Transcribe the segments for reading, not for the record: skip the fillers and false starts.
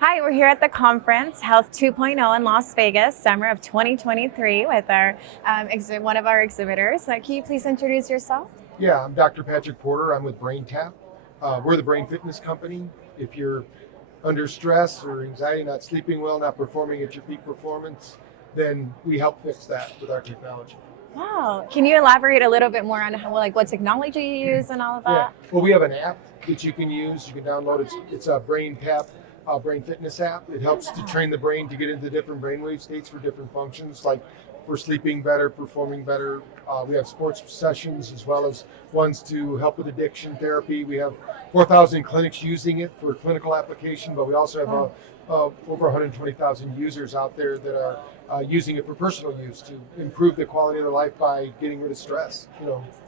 Hi, we're here at the conference, Health 2.0 in Las Vegas, summer of 2023 with our one of our exhibitors. Can you please introduce yourself? Yeah, I'm Dr. Patrick Porter. I'm with Brain Tap. We're the brain fitness company. If you're under stress or anxiety, not sleeping well, not performing at your peak performance, then we help fix that with our technology. Wow. Can you elaborate a little bit more on what technology you use and all of that? Yeah. Well, we have an app that you can use. You can download it. It's a Brain Tap brain fitness app. It helps to train the brain to get into different brainwave states for different functions, like for sleeping better, performing better. We have sports sessions as well as ones to help with addiction therapy. We have 4,000 clinics using it for clinical application, but we also have over 120,000 users out there that are using it for personal use to improve the quality of their life by getting rid of stress.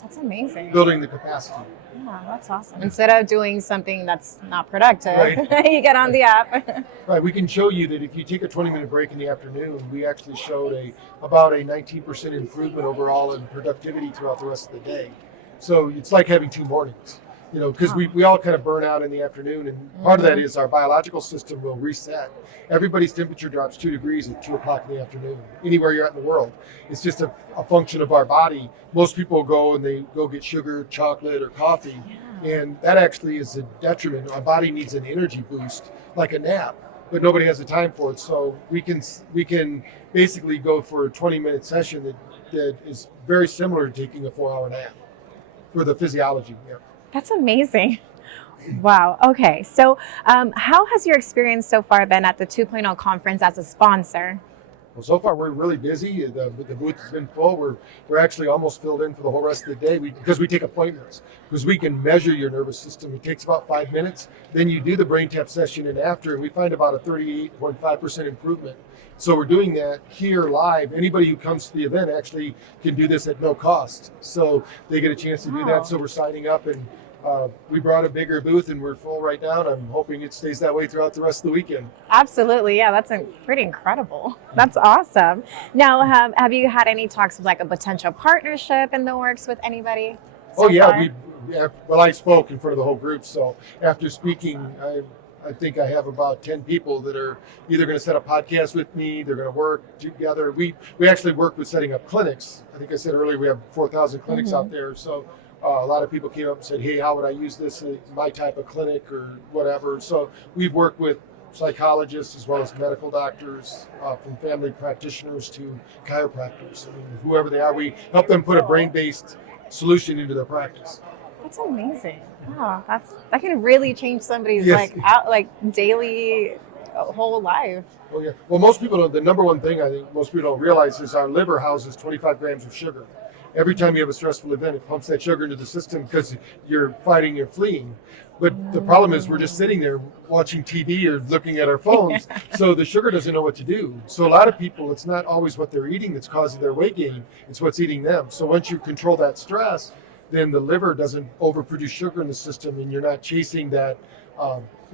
That's amazing. Building the capacity. Yeah, that's awesome. Instead of doing something that's not productive, Right. you get on the app. Right, we can show you that if you take a 20-minute break in the afternoon, we actually showed about a 19% improvement overall in productivity throughout the rest of the day. So it's like having two mornings, because we all kind of burn out in the afternoon, and part of that is our biological system will reset. Everybody's temperature drops 2 degrees at 2 o'clock in the afternoon, anywhere you're at in the world. It's just a function of our body. Most people go and they go get sugar, chocolate, or coffee, and that actually is a detriment. Our body needs an energy boost, like a nap, but nobody has the time for it. So we can basically go for a 20-minute session that is very similar to taking a 4-hour nap for the physiology. Yeah. That's amazing. Wow. Okay. So how has your experience so far been at the 2.0 conference as a sponsor? Well, so far we're really busy. The booth has been full. We're actually almost filled in for the whole rest of the day because we take appointments, because we can measure your nervous system. It takes about 5 minutes. Then you do the brain tap session, and after, we find about a 38.5% improvement. So we're doing that here live. Anybody who comes to the event actually can do this at no cost. So they get a chance to do that. So we're signing up, and we brought a bigger booth, and we're full right now. And I'm hoping it stays that way throughout the rest of the weekend. Absolutely. Yeah, that's pretty incredible. That's awesome. Now, have you had any talks with like a potential partnership in the works with anybody? So far? Well, I spoke in front of the whole group. So after speaking, I think I have about 10 people that are either going to set up podcasts with me, they're going to work together. We actually work with setting up clinics. I think I said earlier we have 4,000 clinics out there. So a lot of people came up and said, hey, how would I use this in my type of clinic or whatever? So we've worked with psychologists as well as medical doctors, from family practitioners to chiropractors. I mean, whoever they are, we help them put a brain-based solution into their practice. That's amazing. Wow, that can really change somebody's daily whole life. Well, yeah. Well, most people don't. The number one thing I think most people don't realize is our liver houses 25 grams of sugar. Every time you have a stressful event, it pumps that sugar into the system because you're fighting or fleeing. But the problem is we're just sitting there watching TV or looking at our phones, so the sugar doesn't know what to do. So a lot of people, it's not always what they're eating that's causing their weight gain, it's what's eating them. So once you control that stress, then the liver doesn't overproduce sugar in the system, and you're not chasing that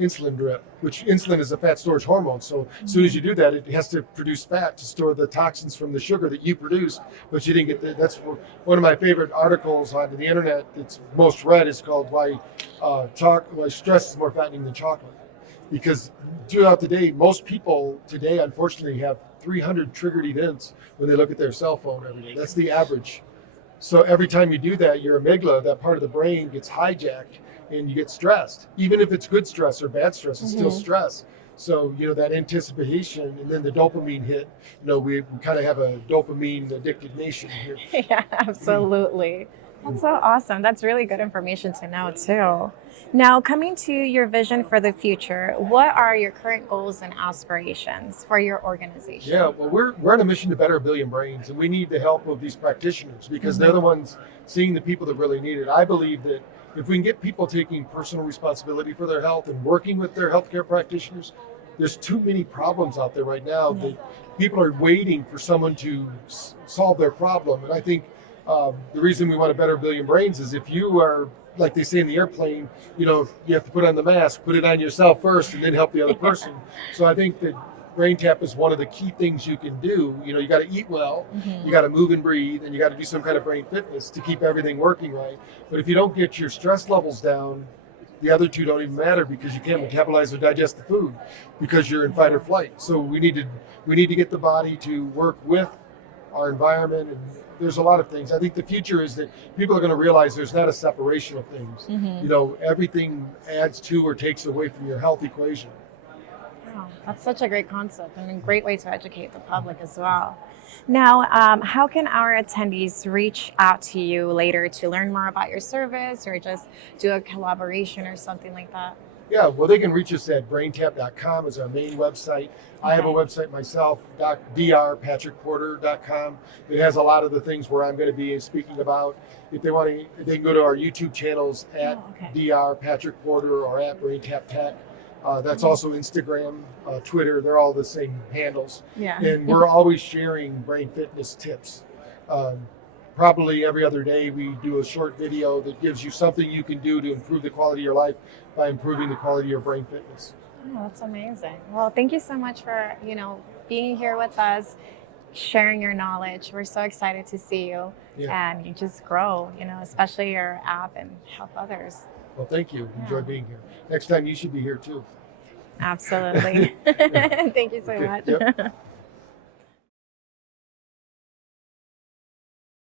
insulin drip, which insulin is a fat storage hormone. So as soon as you do that, it has to produce fat to store the toxins from the sugar that you produce, but you didn't get that. That's one of my favorite articles on the internet that's most read is called why stress is more fattening than chocolate. Because throughout the day, most people today, unfortunately, have 300 triggered events when they look at their cell phone every day. That's the average. So every time you do that, your amygdala, that part of the brain, gets hijacked and you get stressed. Even if it's good stress or bad stress, it's still stress. So, that anticipation and then the dopamine hit, we kind of have a dopamine addicted nation here. Yeah, absolutely. That's so awesome. That's really good information to know too. Now, coming to your vision for the future, what are your current goals and aspirations for your organization? Yeah, well, we're on a mission to better 1 billion brains, and we need the help of these practitioners because they're the ones seeing the people that really need it. I believe that if we can get people taking personal responsibility for their health and working with their healthcare practitioners, there's too many problems out there right now that people are waiting for someone to solve their problem. And I think the reason we want a better 1 billion brains is if you are, like they say in the airplane, you have to put on the mask, put it on yourself first and then help the other person. So I think that Brain Tap is one of the key things you can do. You got to eat well, you got to move and breathe, and you got to do some kind of brain fitness to keep everything working right. But if you don't get your stress levels down, The other two don't even matter because you can't metabolize or digest the food because you're in fight or flight. So we need to get the body to work with our environment, and there's a lot of things. I think the future is that people are going to realize there's not a separation of things. You know, everything adds to or takes away from your health equation. Wow, that's such a great concept and a great way to educate the public as well. Now, how can our attendees reach out to you later to learn more about your service or just do a collaboration or something like that? Yeah, well, they can reach us at BrainTap.com is our main website. I have a website myself, drpatrickporter.com. It has a lot of the things where I'm going to be speaking about. If they want to, they can go to our YouTube channels at drpatrickporter or at BrainTap.Tech. That's also Instagram, Twitter. They're all the same handles. Yeah. And we're always sharing brain fitness tips. Probably every other day we do a short video that gives you something you can do to improve the quality of your life by improving the quality of your brain fitness. Oh, that's amazing. Well, thank you so much for, being here with us, sharing your knowledge. We're so excited to see you and you just grow, especially your app and help others. Well, thank you. Enjoy being here. Next time you should be here too. Absolutely. Thank you so much. Yep.